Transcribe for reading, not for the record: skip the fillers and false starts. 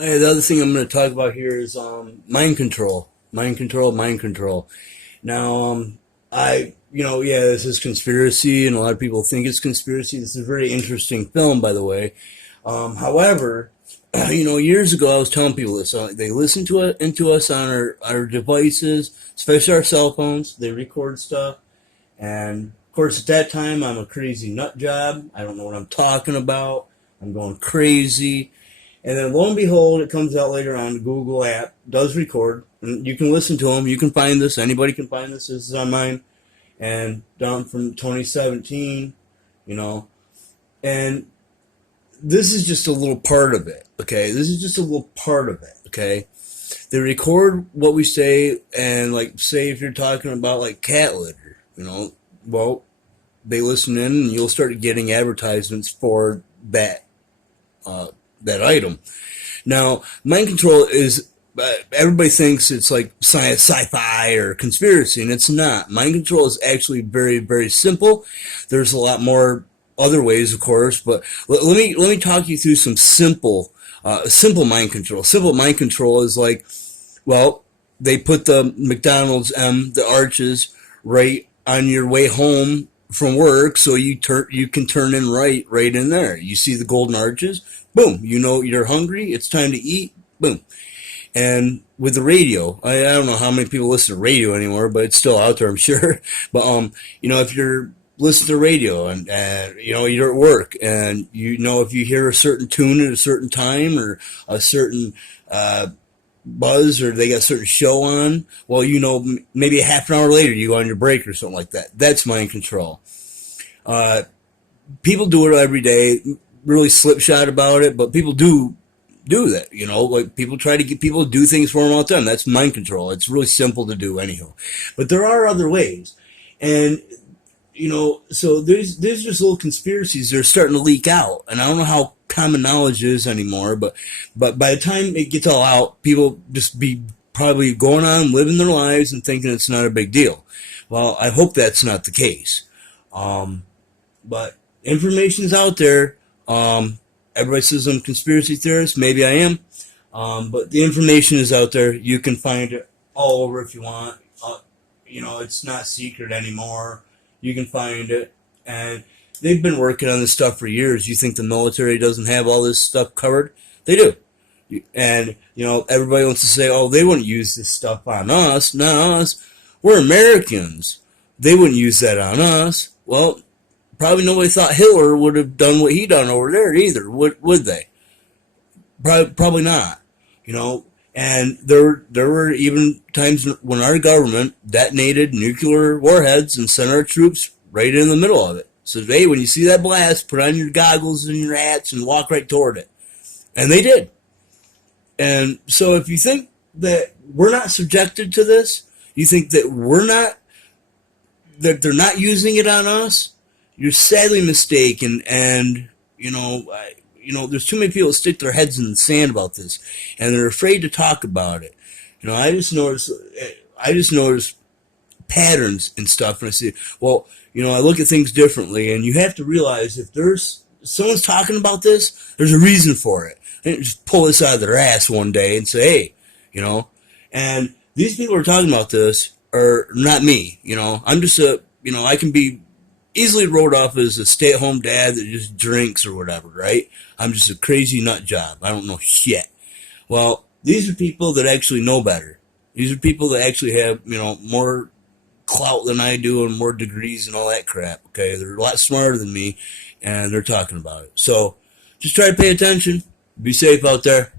Hey, the other thing I'm going to talk about here is mind control, mind control, mind control. Now, yeah, this is conspiracy, and a lot of people think it's conspiracy. This is a very interesting film, by the way. However, years ago I was telling people this. They listen to it into us on our devices, especially our cell phones. They record stuff, and of course, at that time, I'm a crazy nut job. I don't know what I'm talking about. I'm going crazy. And then lo and behold, it comes out later on. The Google app does record. And you can listen to them. You can find this. Anybody can find this. This is on mine. And down from 2017, you know. And this is just a little part of it, okay? This is just a little part of it, okay? They record what we say, and, like, say if you're talking about, like, cat litter, well, they listen in, and you'll start getting advertisements for uh, that item. Now, mind control is everybody thinks it's like sci-fi or conspiracy, and it's not. Mind control is actually very, very simple. There's a lot more other ways, of course, but let me talk you through some simple mind control. Simple mind control is like, well, they put the McDonald's the arches right on your way home from work, so you can turn in right in there. You see the golden arches, boom. You know you're hungry. It's time to eat. Boom. And with the radio, I don't know how many people listen to radio anymore, but it's still out there, I'm sure. But if you're listening to radio and you're at work, and if you hear a certain tune at a certain time or a certain buzz, or they got a certain show on, well, maybe a half an hour later you go on your break or something like that. That's mind control. People do it every day, really slipshod about it, but people do that, like people try to get people to do things for them all the time. That's mind control. It's really simple to do anyhow. But there are other ways. And, so there's just little conspiracies that are starting to leak out. And I don't know how common knowledge is anymore, but by the time it gets all out, people just be probably going on, living their lives and thinking it's not a big deal. Well, I hope that's not the case. But information's out there. Everybody says I'm a conspiracy theorist. Maybe I am. But the information is out there. You can find it all over if you want. It's not secret anymore. You can find it. And they've been working on this stuff for years. You think the military doesn't have all this stuff covered? They do. And, everybody wants to say, oh, they wouldn't use this stuff on us. Not us. We're Americans. They wouldn't use that on us. Well, probably nobody thought Hitler would have done what he done over there either, would they? Probably not, And there were even times when our government detonated nuclear warheads and sent our troops right in the middle of it. So, hey, when you see that blast, put on your goggles and your hats and walk right toward it. And they did. And so if you think that we're not subjected to this, you think that that they're not using it on us, you're sadly mistaken. And there's too many people that stick their heads in the sand about this, and they're afraid to talk about it. I just notice patterns and stuff, and I say, well, I look at things differently, and you have to realize if someone's talking about this, there's a reason for it. They don't just pull this out of their ass one day and say, hey, and these people who are talking about this are not me. I'm just I can be easily wrote off as a stay-at-home dad that just drinks or whatever, right? I'm just a crazy nut job. I don't know shit. Well, these are people that actually know better. These are people that actually have, more clout than I do and more degrees and all that crap, okay? They're a lot smarter than me, and they're talking about it. So just try to pay attention. Be safe out there.